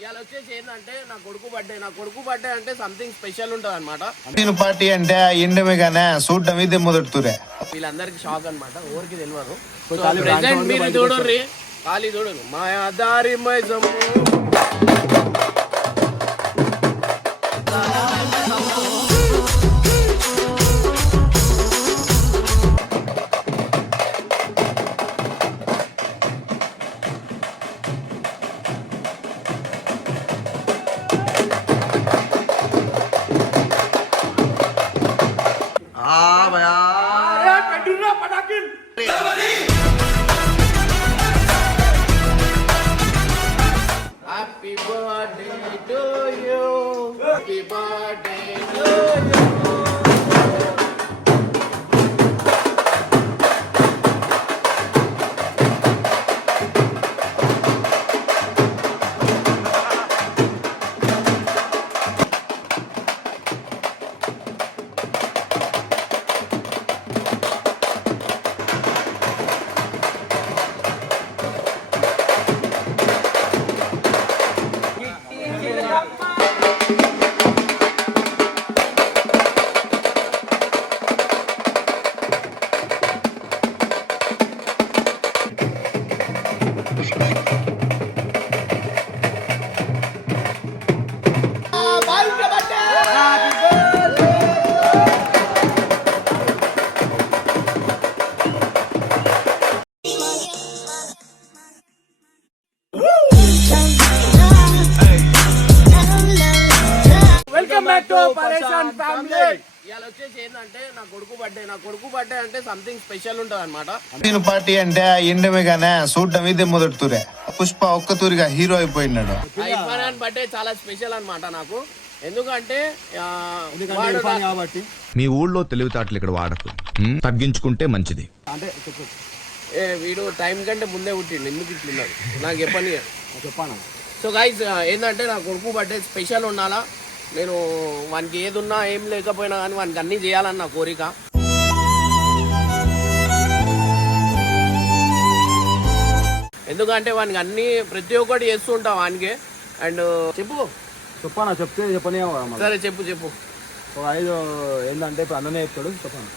ఇవాళ వచ్చేసి ఏంటంటే నా కొడుకు బర్త్డే నా కొడుకు బర్త్డే అంటే సంథింగ్ స్పెషల్ ఉంటుంది అనమాట నేను పార్టీ అంటే ఇండమే గానే చూడటం ఇదే మొదటితురే. వీళ్ళందరికి షాక్ అన్నమాట ఊరికి తెలియదు ప్రెసెంట్ మీరు చూడర్రి. ఖాళీ చూడరు మాయా దారి మైజము సంథింగ్ స్పెషల్ ఉంటుంది అనమాట నేను పార్టీ అంటే ఇండమే గానే చూడటం ఇదే మొదటితురే పుష్ప ఒక్క తూరిగా హీరో అయిపోయినాడు. ఇర్ఫాన్ బర్త్డే చాలా స్పెషల్ అన్నమాట నాకు. ఎందుకంటే కాబట్టి. మీ ఊళ్ళో తెలివితేటలు ఇక్కడ వాడకు? తగ్గించుకుంటే మంచిది. అంటే ఏ, వీడు టైం కంటే ముందే పుట్టిండు ఎందుకు ఇట్లున్నాడు నాకు చెప్పని చెప్పాను? సో గైస్ ఏంటంటే నా కొడుకు బర్త్డే స్పెషల్ ఉండాలా? నేను వానికి ఏది ఉన్నా ఏం లేకపోయినా కానీ వానికి అన్నీ చేయాలని నా కోరిక. ఎందుకంటే వానికి అన్ని ప్రతి ఒక్కటి చేస్తూ ఉంటాం వానికి. అండ్ చెప్పు. చెప్పాను? చెప్తే చెప్పనే సరే చెప్పు చెప్పు. ఒక ఐదు ఏంటంటే ఇప్పుడు అన్ననే చెప్తాడు చెప్పాను?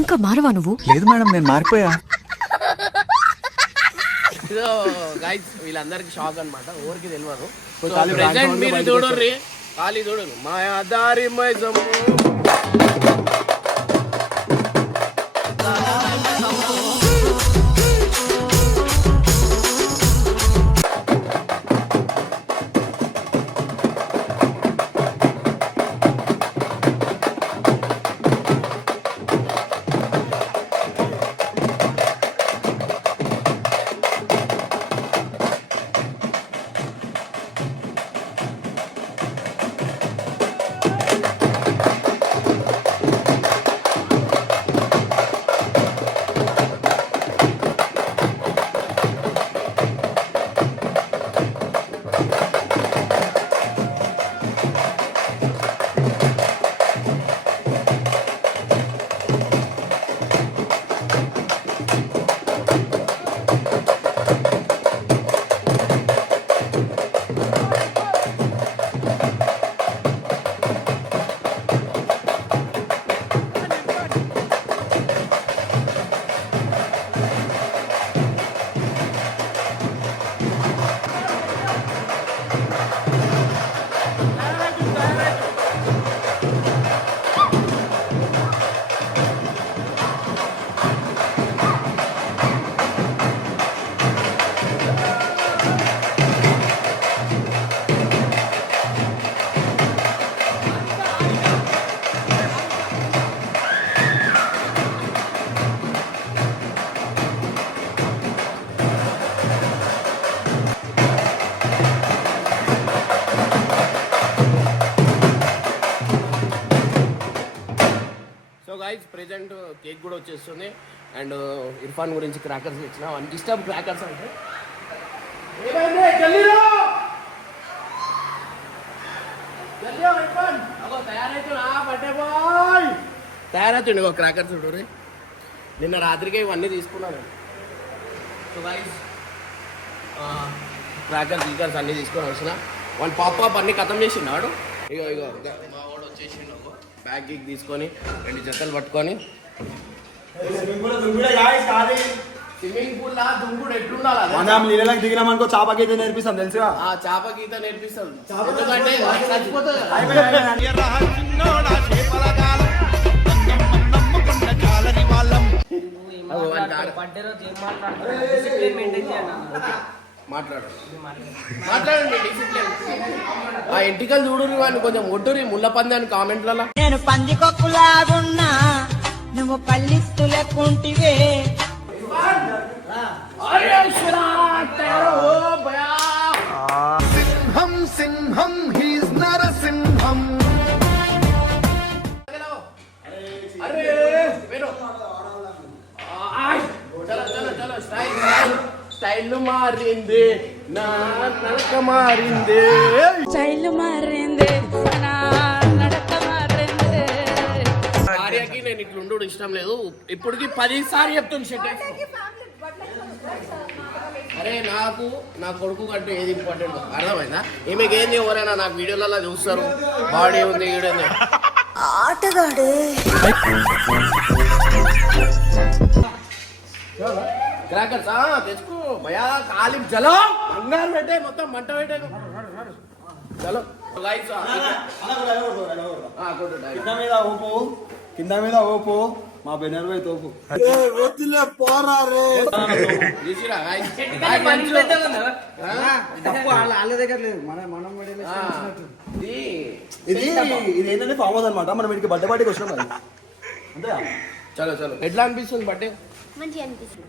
ఇంకా మారవా నువ్వు? లేదు మేడం నేను మారిపోయా. సో గైస్ వీళ్ళందరికి షాక్ అన్నమాట. ఊరికి తెలియదు ప్రెసెంట్ మీరు చూడర్రి. ఖాళీ చూడరు మాయా దారి మైజము ఇర్ఫాన్ గురించి క్రాకర్స్ ఇచ్చిన వానికి ఇష్టం క్రాకర్స్ అంటే. తయారైతుండే ఒక క్రాకర్స్ చూడు నిన్న రాత్రికే ఇవన్నీ తీసుకున్నాను సో క్రాకర్స్ గీకర్స్ అన్నీ తీసుకొని వచ్చిన. వాళ్ళు పాప్ పాప్ అన్ని ఖతం చేసినాడు ఇగో ఇగో ఇగో, మా వాడు వచ్చేసిండు బ్యాగ్ గిగ్ తీసుకొని రెండు జతలు పట్టుకొని. స్విమ్మింగ్ పూల్ లా దుంకుడు ఎట్లుండాలి అదే? మనం నీళ్ళకి దిగినాం అనుకో చాప గీత నేర్పిస్తాం తెలుసుగా? ఆ చేప గీత నేర్పిస్తాం. ఎందుకంటే చచ్చిపోతుంది. మాట్లాడు. మాట్లాడండి డిసిప్లిన్. ఆ ఎంటికలు చూడుర్రి వాడిని కొంచెం ఒట్టురి ముళ్ళ పంది అని కామెంట్లలో. నేను పందికొక్కులాగున్నా నువ్వు పల్లిస్తు లెక్కుంటివే సింహం సింహం హీస్ నరసింహం. స్టైల్ మారింది నా నడక మారింది. స్టైల్ మారింది. నేను ఇట్లుండు ఇష్టం లేదు ఇప్పటికి పది సార్లు చెప్తుంది షర్ట్. అరే నాకు నా కొడుకు కంటే ఏది ఇంపార్టెంట్ అర్థమైందా ఈమెకి ఏంది ఎవరైనా నాకు వీడియోలలో చూస్తారు బాడీ ఉంది ఈడేంది ఆటగాడే క్రాకర్స్ తెచ్చుకో భయా కాలి జలో బంగారు పెట్టే మొత్తం మంట పెట్టే కొట్టు కింద మీద కింద మీద ఓపు మా బెనర్ పోయి తోపు మన మనం ఆ, ఇది ఇది ఏంటంటే ఫామ్ హౌస్ అనమాట మనం ఇంటికి బర్త్డే పార్టీకి వచ్చినాం కదా. అంతే చలో చలో. ఎట్లా అనిపిస్తుంది బట్టే మంచిగా అనిపిస్తుంది.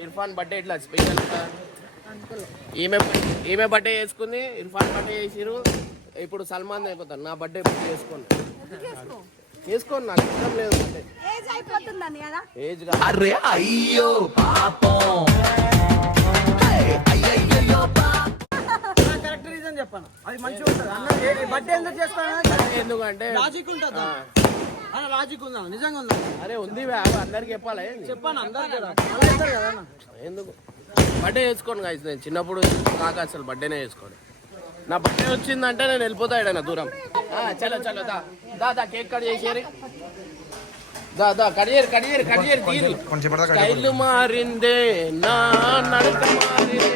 ఇర్ఫాన్ బర్త్డే ఇట్లా స్పెషల్ ఈమె ఈమె బర్త్డే చేసుకుంది ఇర్ఫాన్ బర్త్డే చేసిరు ఇప్పుడు సల్మాన్ అయిపోతాను నా బర్త్డే చేసుకోండి చేసుకోండి నాకు ఇష్టం లేదు బర్త్డే ఏజ్ అయిపోతుందని కదా? ఏజ్గా కరెక్ట్ రీజన్ చెప్పాను. అది మంచిగా ఉంటుంది. అన్న బర్త్డే ఎందుకు చేసుకోవాలి ఎందుకంటే లాజిక్ ఉంటుంది. అన్న లాజిక్ ఉందా? నిజంగా ఉందా? అరే ఉంది అందరికి చెప్పాలా? చెప్పాను? అందరికి కదా? కదా ఎందుకు? బర్త్డే చేసుకోండి గాయస్ నేను చిన్నప్పుడు నాకు అసలు బర్త్డేనే చేసుకోండి నా బర్త్డే వచ్చిందంటే నేను వెళ్ళిపోతా ఈడన దూరం. ఆ, చలో చలో దా. దా దా కేక్ కట్ చేసేరి దా దా కట్ చేయరు కట్ చేయరు కట్ చేయరు తీరి. స్టైల్ మారిందే నా నడక మారిందే.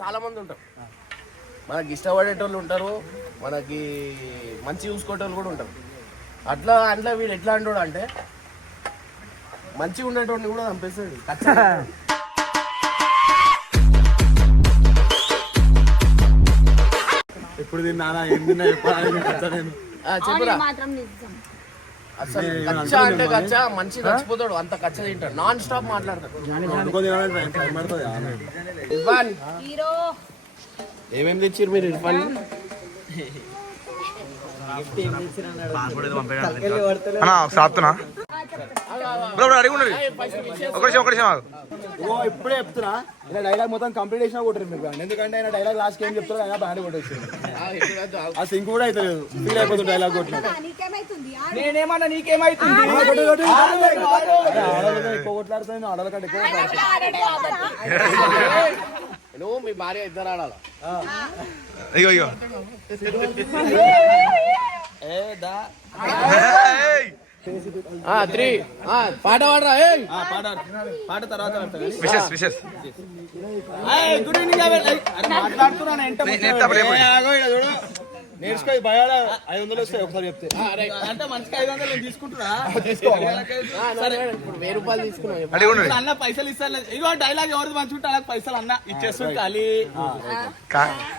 చాలా మంది ఉంటారు. మనకి ఇష్టపడేటోళ్ళు ఉంటారు మనకి మంచి చూసుకునేటోళ్ళు కూడా ఉంటారు. అట్లా అట్లా వీడు ఎట్లా అంటాడు అంటే మంచిగా ఉండేటోడిని కూడా చంపేస్తాడు. ఖచ్చితంగా. ఎప్పుడు తిన్నా ఏం తిన్నా? చెప్పాలని చెప్పురా. అసలు కచ్చా అంటే కచ్చా? మంచి చచ్చిపోతాడు అంత కచ్చ తింటాడు. నాన్ స్టాప్ మాట్లాడతాడు. ఇర్ఫాన్ హీరో. ఏమేమి తెచ్చిర్రు మీరు ఇర్ఫాన్. అన్నా ఇప్పుడే చెప్తున్నా. ఇలా డైలాగ్ మొత్తం కంప్లీట్ చేసినా కొట్టరు మీరు బ్యాండ్ ఎందుకంటే ఆయన డైలాగ్ లాస్ట్ ఏం చెప్తారో ఆయన బ్యాండ్ కొట్టేసి ఆ సింక్ కూడా అయితే లేదు ఫీల్ అయిపోతుంది డైలాగ్ కొట్టిన నీకేమైతుంది? నేనేమన్నా నీకేమైతుంది ఆడవాళ్ళతో ఎక్కువ కొట్లాడుతుంది ఆడవాళ్ళ కంటే ఎక్కువ కొట్లాడుతుంది. నువ్వు మీ భార్య ఇద్దరు ఆడాల? ఇగో ఏయ్! త్రీ. పాట పాడరా ఏయ్! ఆ, పాట పాట తర్వాత ఆడతా కానీ. Wishes wishes. ఏయ్, గుడ్ ఈవినింగ్ మాట్లాడుతున్నాను నేర్చుకో భయాల ఐదు వందలు వస్తాయి ఒకసారి చెప్తే. అంటే ఐదు వందలు నేను తీసుకుంటున్నా? తీసుకో. సరే. ఇప్పుడు వెయ్యి రూపాయలు అన్న పైసలు ఇస్తాను ఇగో డైలాగ్ ఎవరిది మంచుకుంటే అలా పైసలు అన్న ఇచ్చేస్తుంది ఖాళీ.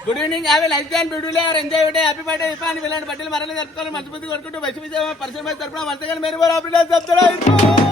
Good evening have life and beauty ever enjoy day happy birthday ఇప్పని వెళ్ళండి బట్టలు మరణ జరుపుకోవాలి మంచి బుద్ధి కొడుకుంటూ మంచి పరిశ్రమ తరపున మంచిగా మీరు చెప్తారా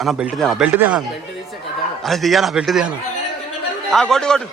అన్న బెల్ట్ దే బెల్ట్ దే అరే దిగానా బెల్ట్ దిగానా ఆ కొట్టు కొట్టు.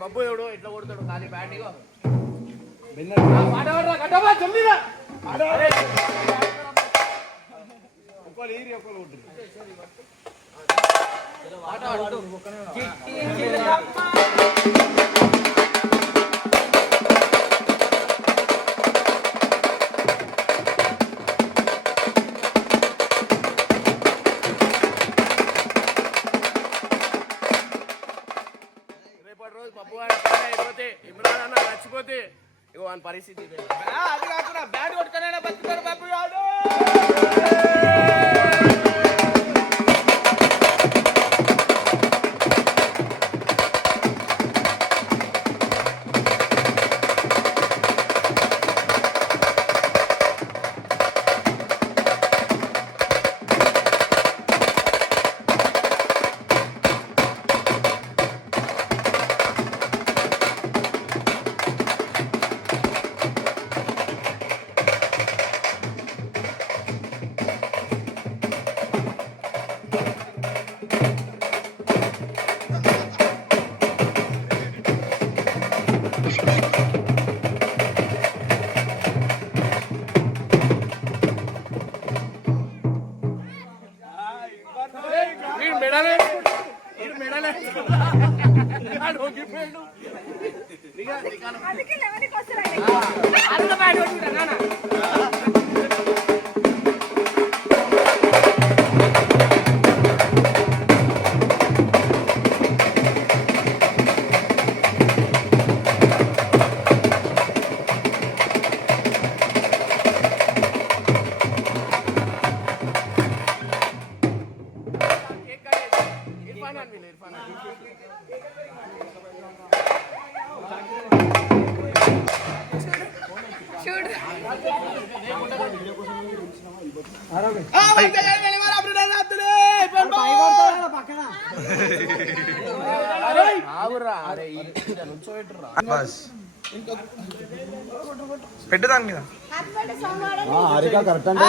బబ్బు ఎవడు ఎట్లా కొడతాడు ఖాళీ బ్యాట్ ఇగో. లేకపోతే ఇగో వాని పరిస్థితి అది కాకుండా బ్యాట్ కొట్టుకునే బతుకుతారు బాబు ఇర్ఫాన్ అని పిలు, ఇర్ఫాన్ పెట్టు దాని మీద కరెక్ట్ అంటే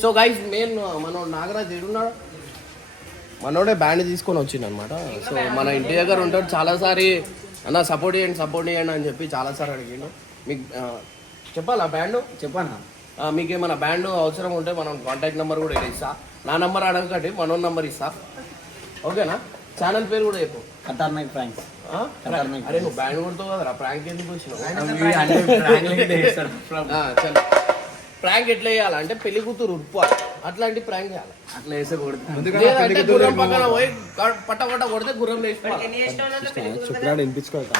సో గైస్ మెయిన్ మనోడు నాగరాజ్ ఏడున్నాడు? మనోడే బ్యాండ్ తీసుకొని వచ్చిండు అనమాట సో మన ఇంటి దగ్గర ఉంటాడు చాలాసారి అన్న సపోర్ట్ చేయండి సపోర్ట్ చేయండి అని చెప్పి చాలాసార్లు అడిగిండు. మీకు చెప్పాలా బ్యాండ్ చెప్పానా మీకు ఏమైనా బ్యాండ్ అవసరం ఉంటే మనం కాంటాక్ట్ నెంబర్ కూడా ఇస్తా. నా నెంబర్ అడగకండి మనోన్ నెంబర్ ఇస్తా. ఓకేనా? ఛానల్ పేరు కూడా చెప్పు. ఖతర్నాక్ ఫ్రాంక్స్ ఆ? అరే నువ్వు బ్యాండ్ కొడుతావు కదరా ప్రాంక్ ఎందుకు వచ్చినావు? చలో ప్రాంక్ ఎట్లా చేయాలి? అంటే పెళ్ళి కూతురు ఉరుపాలి అట్లాంటి ప్రాంక్ చేయాలి? అట్లా వేసే లేదంటే గుర్రం పక్కన పోయి పట్ట పట్ట కొడితే గుర్రం వినిపించుకోవాలి.